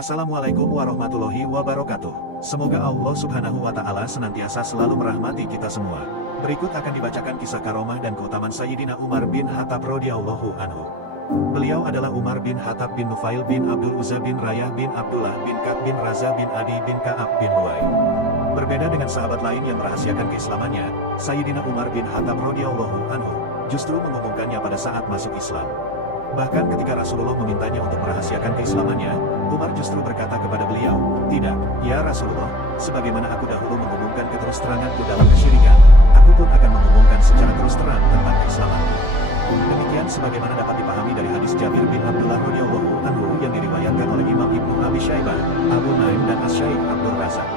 Assalamualaikum warahmatullahi wabarakatuh. Semoga Allah Subhanahu wa Ta'ala senantiasa selalu merahmati kita semua. Berikut akan dibacakan kisah karomah dan keutamaan Sayyidina Umar bin Khattab radhiyallahu anhu. Beliau adalah Umar bin Khattab bin Nufail bin Abdul Uzza bin Rayah bin Abdullah bin Ka'b bin Raza bin Adi bin Ka'ab bin Lu'ay. Berbeda dengan sahabat lain yang merahasiakan keislamannya, Sayyidina Umar bin Khattab radhiyallahu anhu justru mengumumkannya pada saat masuk Islam. Bahkan ketika Rasulullah memintanya untuk merahasiakan keislamannya, Umar justru berkata kepada beliau, "Tidak, ya Rasulullah, sebagaimana aku dahulu mengumumkan keterus teranganku dalam kesyirikan, aku pun akan mengumumkan secara terus terang tentang keislaman." Demikian sebagaimana dapat dipahami dari hadis Jabir bin Abdullah radhiyallahu anhu yang diriwayatkan oleh Imam Ibnu Abi Syaibah, Abu Naim dan Asy-Syaikh Abdul Razak.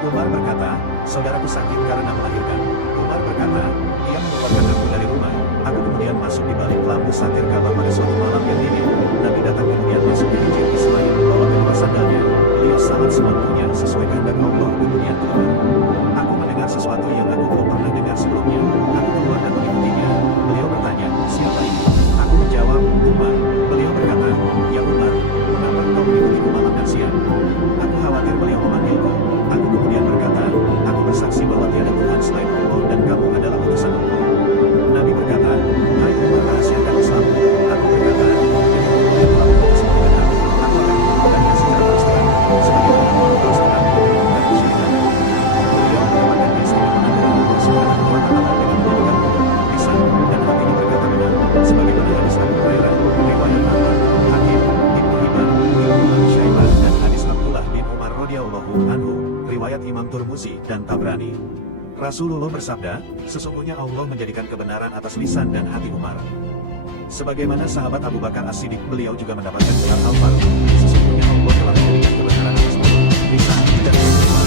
Umar berkata, "Saudaraku sakit karena melahirkan." Umar berkata, "Ia mengeluarkan aku dari rumah. Aku kemudian masuk di balik lampu satir Ka'bah pada suatu malam yang dingin. Nabi datang kemudian masuk di hijab Islam membawa kedua sandalnya. Beliau salat semampunya sesuai kehendak Allah kemudian keluar. Aku mendengar sesuatu yang aku belum pernah dengar sebelumnya. Aku keluar dan mengikutinya. Beliau bertanya, 'Siapa ini?' Aku menjawab, 'Umar.' Beliau berkata, 'Ya Umar, mengapa engkau mengikutiku malam dan siang?' Aku khawatir beliau memanggilku. Aku kemudian berkata, 'Aku bersaksi bahwa tiada Tuhan selain Allah dan kamu adalah utusan Allah.' Nabi berkata, 'Hai Umar, rahasiakan Islam.' Aku berkata, 'Kemudian telah memutus dengan aku akan mengumumkannya secara terus terang, sebagaimana Allah terus terang mengumumkan kesyirikan.' Beliau mendapatkan keistimewaan dari Allah Subhanahu wa Ta'ala dengan menjadikan mulut, lisan, dan hatinya berkata benar, sebagaimana hadis Abu Hurairah, riwayat Ahmad, Hakim, Ibnu Hibban, Ibnu Abi Syaibah, dan hadis Abdullah bin Umar radhiyallahu anhu, riwayat Imam Turmuzi dan Tabrani. Rasulullah bersabda, "Sesungguhnya Allah menjadikan kebenaran atas lisan dan hati Umar." Sebagaimana sahabat Abu Bakar As-Siddiq, beliau juga mendapatkan gelar Al-Faruq. Sesungguhnya Allah telah menjadikan kebenaran atas mulut, lisan, dan hati Umar.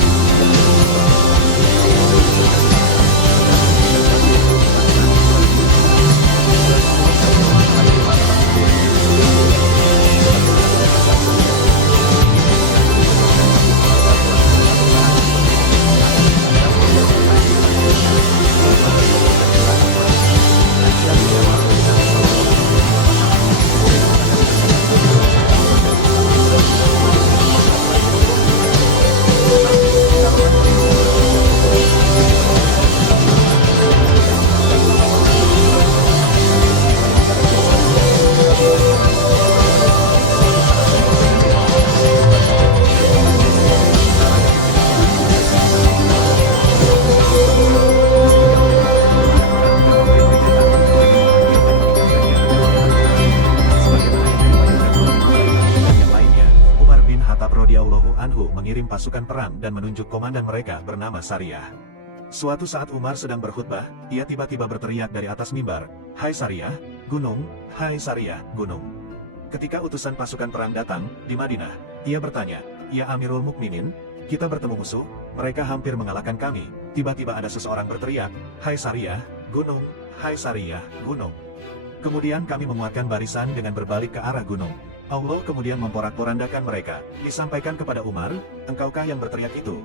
Mengirim pasukan perang dan menunjuk komandan mereka bernama Sariyah. Suatu saat Umar sedang berkhutbah, ia tiba-tiba berteriak dari atas mimbar, "Hai Sariyah, gunung! Hai Sariyah, gunung!" Ketika utusan pasukan perang datang di Madinah, ia bertanya, "Ya Amirul Mukminin, kita bertemu musuh, mereka hampir mengalahkan kami." Tiba-tiba ada seseorang berteriak, "Hai Sariyah, gunung! Hai Sariyah, gunung!" Kemudian kami menguatkan barisan dengan berbalik ke arah gunung. Allah kemudian memporak-porandakan mereka. Disampaikan kepada Umar, "Engkaukah yang berteriak itu?"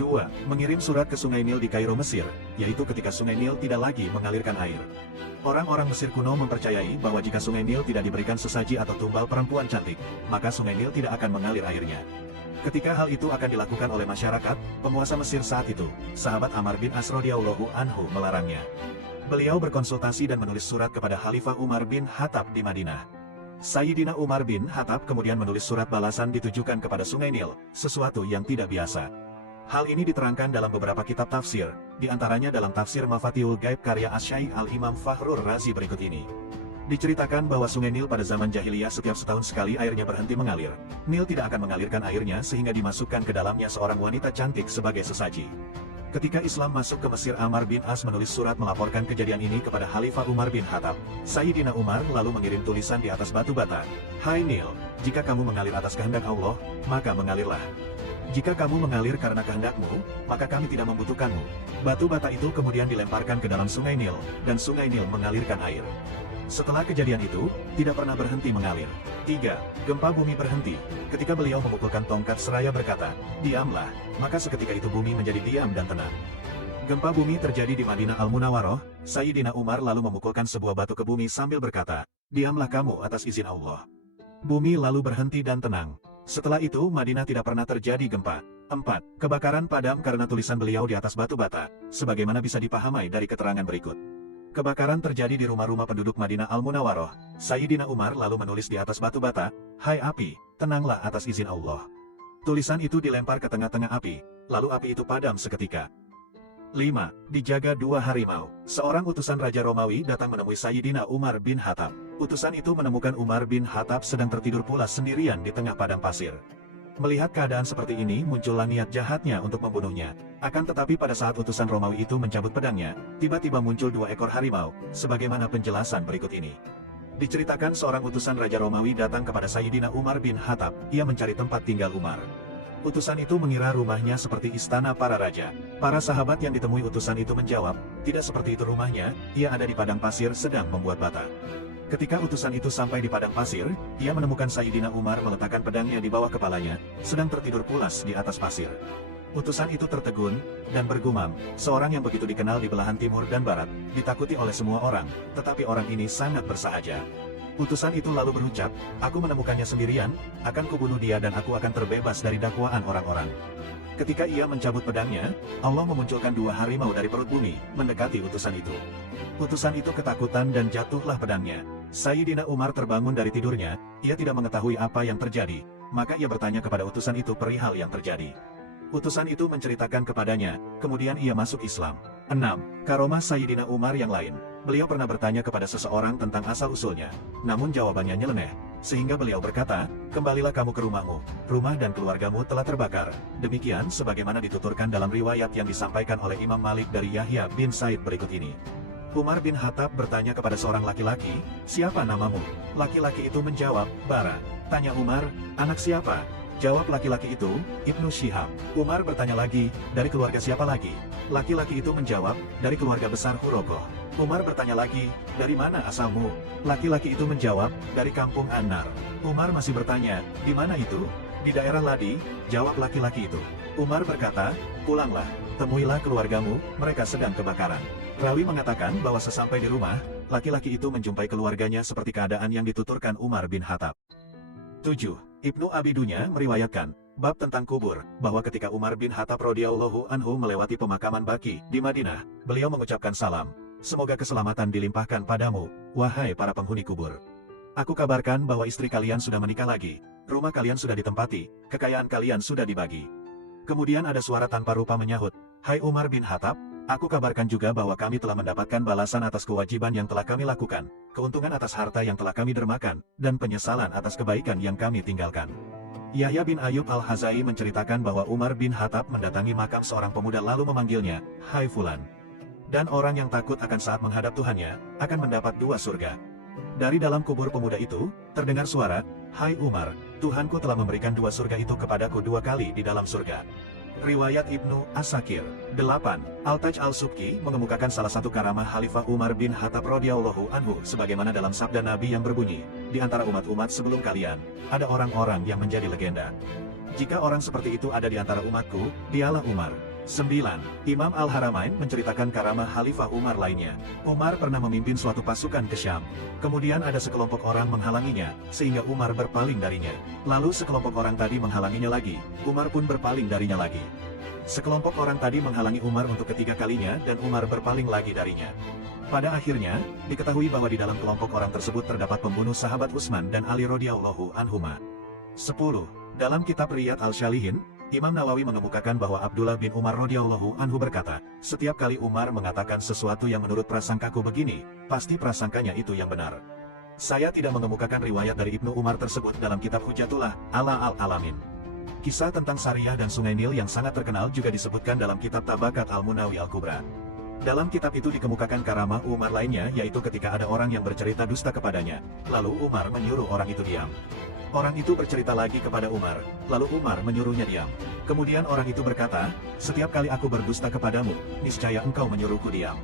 2. Mengirim surat ke Sungai Nil di Kairo, Mesir, yaitu ketika Sungai Nil tidak lagi mengalirkan air. Orang-orang Mesir kuno mempercayai bahwa jika Sungai Nil tidak diberikan sesaji atau tumbal perempuan cantik, maka Sungai Nil tidak akan mengalir airnya. Ketika hal itu akan dilakukan oleh masyarakat, penguasa Mesir saat itu, sahabat Amr bin As radhiyallahu anhu melarangnya. Beliau berkonsultasi dan menulis surat kepada Khalifah Umar bin Khattab di Madinah. Sayyidina Umar bin Khattab kemudian menulis surat balasan ditujukan kepada Sungai Nil, sesuatu yang tidak biasa. Hal ini diterangkan dalam beberapa kitab tafsir, di antaranya dalam tafsir Mafatihul Ghaib karya Asy-Syaikh Al-Imam Fakhrur Razi berikut ini. Diceritakan bahwa Sungai Nil pada zaman jahiliyah setiap setahun sekali airnya berhenti mengalir. Nil tidak akan mengalirkan airnya sehingga dimasukkan ke dalamnya seorang wanita cantik sebagai sesaji. Ketika Islam masuk ke Mesir, Amr bin As menulis surat melaporkan kejadian ini kepada Khalifah Umar bin Khattab. Sayyidina Umar lalu mengirim tulisan di atas batu bata, "Hai Nil, jika kamu mengalir atas kehendak Allah, maka mengalirlah. Jika kamu mengalir karena kehendakmu, maka kami tidak membutuhkanmu." Batu bata itu kemudian dilemparkan ke dalam Sungai Nil, dan Sungai Nil mengalirkan air. Setelah kejadian itu, tidak pernah berhenti mengalir. 3. Gempa bumi berhenti. Ketika beliau memukulkan tongkat seraya berkata, "Diamlah," maka seketika itu bumi menjadi diam dan tenang. Gempa bumi terjadi di Madinah Al-Munawwaroh. Sayyidina Umar lalu memukulkan sebuah batu ke bumi sambil berkata, "Diamlah kamu atas izin Allah." Bumi lalu berhenti dan tenang. Setelah itu Madinah tidak pernah terjadi gempa. 4. Kebakaran padam karena tulisan beliau di atas batu bata, sebagaimana bisa dipahami dari keterangan berikut. Kebakaran terjadi di rumah-rumah penduduk Madinah Al-Munawwaroh. Sayyidina Umar lalu menulis di atas batu bata, "Hai api, tenanglah atas izin Allah." Tulisan itu dilempar ke tengah-tengah api, lalu api itu padam seketika. 5. Dijaga dua harimau. Seorang utusan Raja Romawi datang menemui Sayyidina Umar bin Khattab. Utusan itu menemukan Umar bin Khattab sedang tertidur pulas sendirian di tengah padang pasir. Melihat keadaan seperti ini, muncullah niat jahatnya untuk membunuhnya. Akan tetapi pada saat utusan Romawi itu mencabut pedangnya, tiba-tiba muncul dua ekor harimau, sebagaimana penjelasan berikut ini. Diceritakan seorang utusan Raja Romawi datang kepada Sayyidina Umar bin Khattab. Ia mencari tempat tinggal Umar. Utusan itu mengira rumahnya seperti istana para raja. Para sahabat yang ditemui utusan itu menjawab, "Tidak seperti itu rumahnya, ia ada di padang pasir sedang membuat bata." Ketika utusan itu sampai di padang pasir, ia menemukan Sayyidina Umar meletakkan pedangnya di bawah kepalanya, sedang tertidur pulas di atas pasir. Utusan itu tertegun, dan bergumam, seorang yang begitu dikenal di belahan timur dan barat, ditakuti oleh semua orang, tetapi orang ini sangat bersahaja. Utusan itu lalu berucap, "Aku menemukannya sendirian, akan kubunuh dia dan aku akan terbebas dari dakwaan orang-orang." Ketika ia mencabut pedangnya, Allah memunculkan dua harimau dari perut bumi, mendekati utusan itu. Utusan itu ketakutan dan jatuhlah pedangnya. Sayyidina Umar terbangun dari tidurnya, ia tidak mengetahui apa yang terjadi, maka ia bertanya kepada utusan itu perihal yang terjadi. Utusan itu menceritakan kepadanya, kemudian ia masuk Islam. 6. Karomah Sayyidina Umar yang lain. Beliau pernah bertanya kepada seseorang tentang asal-usulnya, namun jawabannya nyeleneh, sehingga beliau berkata, "Kembalilah kamu ke rumahmu, rumah dan keluargamu telah terbakar." Demikian sebagaimana dituturkan dalam riwayat yang disampaikan oleh Imam Malik dari Yahya bin Said berikut ini. Umar bin Khattab bertanya kepada seorang laki-laki, "Siapa namamu?" Laki-laki itu menjawab, "Bara." Tanya Umar, "Anak siapa?" Jawab laki-laki itu, "Ibnu Syihab." Umar bertanya lagi, "Dari keluarga siapa lagi?" Laki-laki itu menjawab, "Dari keluarga besar Hurogoh." Umar bertanya lagi, "Dari mana asalmu?" Laki-laki itu menjawab, "Dari kampung An-Nar." Umar masih bertanya, "Di mana itu?" "Di daerah Ladi," jawab laki-laki itu. Umar berkata, "Pulanglah, temuilah keluargamu, mereka sedang kebakaran." Rawi mengatakan bahwa sesampai di rumah, laki-laki itu menjumpai keluarganya seperti keadaan yang dituturkan Umar bin Khattab. 7. Ibnu Abi Dunya meriwayatkan, bab tentang kubur, bahwa ketika Umar bin Khattab radhiyallahu anhu melewati pemakaman Baqi di Madinah, beliau mengucapkan salam, "Semoga keselamatan dilimpahkan padamu, wahai para penghuni kubur. Aku kabarkan bahwa istri kalian sudah menikah lagi, rumah kalian sudah ditempati, kekayaan kalian sudah dibagi." Kemudian ada suara tanpa rupa menyahut, "Hai Umar bin Khattab, aku kabarkan juga bahwa kami telah mendapatkan balasan atas kewajiban yang telah kami lakukan, keuntungan atas harta yang telah kami dermakan, dan penyesalan atas kebaikan yang kami tinggalkan." Yahya bin Ayub al-Hazai menceritakan bahwa Umar bin Khattab mendatangi makam seorang pemuda lalu memanggilnya, "Hai Fulan." Dan orang yang takut akan saat menghadap Tuhannya, akan mendapat dua surga. Dari dalam kubur pemuda itu, terdengar suara, "Hai Umar, Tuhanku telah memberikan dua surga itu kepadaku dua kali di dalam surga." Riwayat Ibnu As-Sakir. 8. Al-Taj Al-Subki mengemukakan salah satu karamah Khalifah Umar bin Khattab radhiyallahu anhu sebagaimana dalam sabda Nabi yang berbunyi, "Di antara umat-umat sebelum kalian, ada orang-orang yang menjadi legenda. Jika orang seperti itu ada di antara umatku, dialah Umar." 9. Imam Al-Haramain menceritakan karamah Khalifah Umar lainnya. Umar pernah memimpin suatu pasukan ke Syam. Kemudian ada sekelompok orang menghalanginya, sehingga Umar berpaling darinya. Lalu sekelompok orang tadi menghalanginya lagi, Umar pun berpaling darinya lagi. Sekelompok orang tadi menghalangi Umar untuk ketiga kalinya dan Umar berpaling lagi darinya. Pada akhirnya, diketahui bahwa di dalam kelompok orang tersebut terdapat pembunuh sahabat Utsman dan Ali radhiyallahu anhuma. 10. Dalam kitab Riyad Al-Shalihin, Imam Nawawi mengemukakan bahwa Abdullah bin Umar radhiyallahu anhu berkata, "Setiap kali Umar mengatakan sesuatu yang menurut prasangkaku begini, pasti prasangkanya itu yang benar." Saya tidak mengemukakan riwayat dari Ibnu Umar tersebut dalam kitab Hujatullah ala al-Alamin. Kisah tentang Sariyah dan Sungai Nil yang sangat terkenal juga disebutkan dalam kitab Tabakat Al-Munawi Al-Kubra. Dalam kitab itu dikemukakan karamah Umar lainnya, yaitu ketika ada orang yang bercerita dusta kepadanya, lalu Umar menyuruh orang itu diam. Orang itu bercerita lagi kepada Umar, lalu Umar menyuruhnya diam. Kemudian orang itu berkata, "Setiap kali aku berdusta kepadamu, niscaya engkau menyuruhku diam."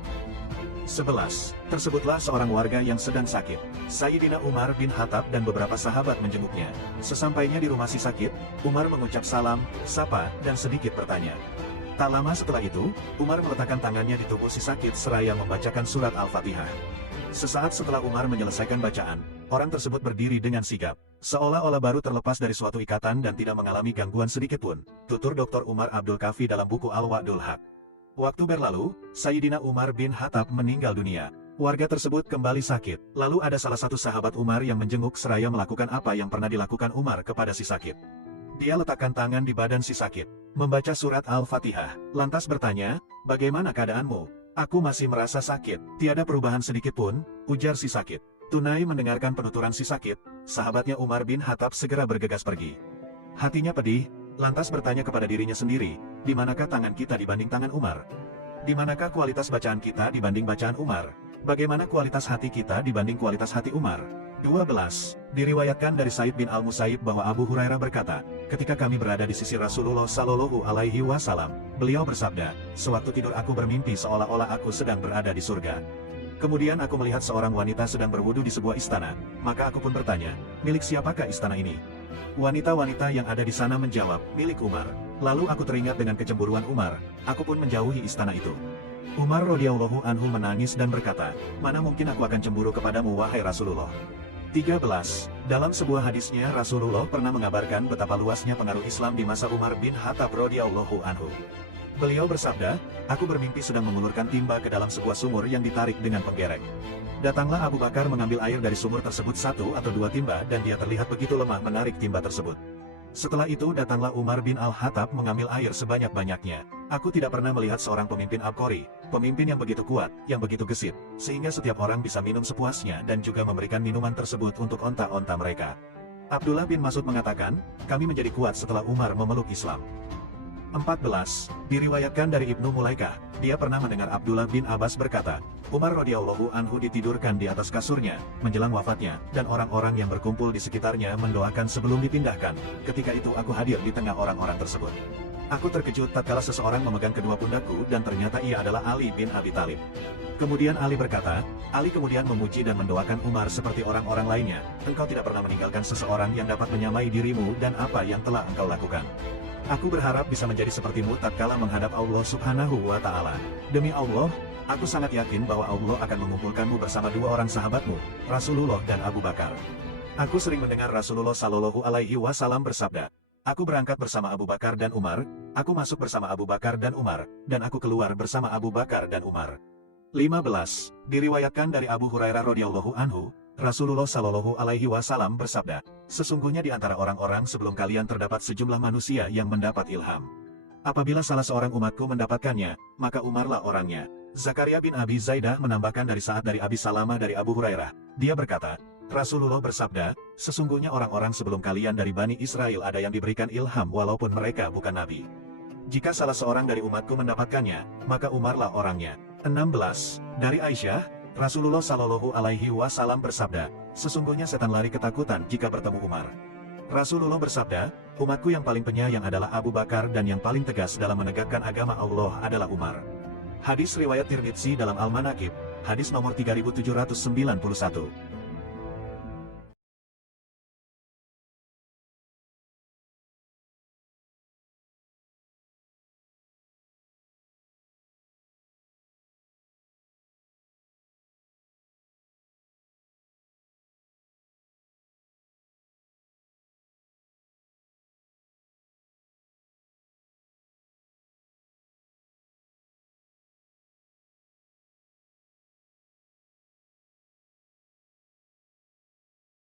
11. Tersebutlah seorang warga yang sedang sakit. Sayyidina Umar bin Khattab dan beberapa sahabat menjenguknya. Sesampainya di rumah si sakit, Umar mengucap salam, sapa, dan sedikit bertanya. Tak lama setelah itu, Umar meletakkan tangannya di tubuh si sakit seraya membacakan surat Al-Fatihah. Sesaat setelah Umar menyelesaikan bacaan, orang tersebut berdiri dengan sigap, seolah-olah baru terlepas dari suatu ikatan dan tidak mengalami gangguan sedikitpun, tutur Dr. Umar Abdul Kafi dalam buku Al-Wa'dul Haq. Waktu berlalu, Sayyidina Umar bin Khattab meninggal dunia. Warga tersebut kembali sakit. Lalu ada salah satu sahabat Umar yang menjenguk seraya melakukan apa yang pernah dilakukan Umar kepada si sakit. Dia letakkan tangan di badan si sakit, membaca surat Al-Fatihah, lantas bertanya, "Bagaimana keadaanmu?" "Aku masih merasa sakit, tiada perubahan sedikit pun," ujar si sakit. Tunai mendengarkan penuturan si sakit, sahabatnya Umar bin Khattab segera bergegas pergi. Hatinya pedih, lantas bertanya kepada dirinya sendiri, di manakah tangan kita dibanding tangan Umar? Di manakah kualitas bacaan kita dibanding bacaan Umar? Bagaimana kualitas hati kita dibanding kualitas hati Umar? 12. Diriwayatkan dari Said bin Al-Musayyib bahwa Abu Hurairah berkata, ketika kami berada di sisi Rasulullah Shallallahu Alaihi Wasallam, beliau bersabda, "Sewaktu tidur aku bermimpi seolah-olah aku sedang berada di surga. Kemudian aku melihat seorang wanita sedang berwudu di sebuah istana, maka aku pun bertanya, milik siapakah istana ini?" Wanita-wanita yang ada di sana menjawab, "Milik Umar." Lalu aku teringat dengan kecemburuan Umar, aku pun menjauhi istana itu. Umar radhiyallahu anhu menangis dan berkata, "Mana mungkin aku akan cemburu kepadamu wahai Rasulullah." 13. Dalam sebuah hadisnya Rasulullah pernah mengabarkan betapa luasnya pengaruh Islam di masa Umar bin Khattab radhiyallahu anhu. Beliau bersabda, "Aku bermimpi sedang mengulurkan timba ke dalam sebuah sumur yang ditarik dengan penggerek. Datanglah Abu Bakar mengambil air dari sumur tersebut 1 atau 2 timba dan dia terlihat begitu lemah menarik timba tersebut. Setelah itu datanglah Umar bin Al-Khattab mengambil air sebanyak-banyaknya. Aku tidak pernah melihat seorang pemimpin Abqari, pemimpin yang begitu kuat, yang begitu gesit, sehingga setiap orang bisa minum sepuasnya dan juga memberikan minuman tersebut untuk onta-onta mereka." Abdullah bin Mas'ud mengatakan, "Kami menjadi kuat setelah Umar memeluk Islam." 14. Diriwayatkan dari Ibnu Mulaikah, dia pernah mendengar Abdullah bin Abbas berkata, Umar radhiyallahu anhu ditidurkan di atas kasurnya, menjelang wafatnya, dan orang-orang yang berkumpul di sekitarnya mendoakan sebelum dipindahkan. Ketika itu aku hadir di tengah orang-orang tersebut. Aku terkejut tatkala seseorang memegang kedua pundakku dan ternyata ia adalah Ali bin Abi Thalib. Kemudian Ali berkata, Ali kemudian memuji dan mendoakan Umar seperti orang-orang lainnya, engkau tidak pernah meninggalkan seseorang yang dapat menyamai dirimu dan apa yang telah engkau lakukan. Aku berharap bisa menjadi sepertimu tatkala menghadap Allah Subhanahu wa Ta'ala. Demi Allah, aku sangat yakin bahwa Allah akan mengumpulkanmu bersama 2 orang sahabatmu, Rasulullah dan Abu Bakar. Aku sering mendengar Rasulullah Shallallahu Alaihi Wasallam bersabda, aku berangkat bersama Abu Bakar dan Umar, aku masuk bersama Abu Bakar dan Umar, dan aku keluar bersama Abu Bakar dan Umar. 15. Diriwayatkan dari Abu Hurairah radhiyallahu anhu, Rasulullah Shallallahu Alaihi Wasallam bersabda, sesungguhnya di antara orang-orang sebelum kalian terdapat sejumlah manusia yang mendapat ilham. Apabila salah seorang umatku mendapatkannya, maka Umarlah orangnya. Zakaria bin Abi Zaidah menambahkan dari saat dari Abi Salamah dari Abu Hurairah, dia berkata, Rasulullah bersabda, sesungguhnya orang-orang sebelum kalian dari Bani Israel ada yang diberikan ilham walaupun mereka bukan nabi. Jika salah seorang dari umatku mendapatkannya, maka Umarlah orangnya. 16. Dari Aisyah, Rasulullah Shallallahu Alaihi Wasallam bersabda, sesungguhnya setan lari ketakutan jika bertemu Umar. Rasulullah bersabda, umatku yang paling penyayang adalah Abu Bakar dan yang paling tegas dalam menegakkan agama Allah adalah Umar. Hadis riwayat Tirmidzi dalam Al-Manaqib, hadis nomor 3791.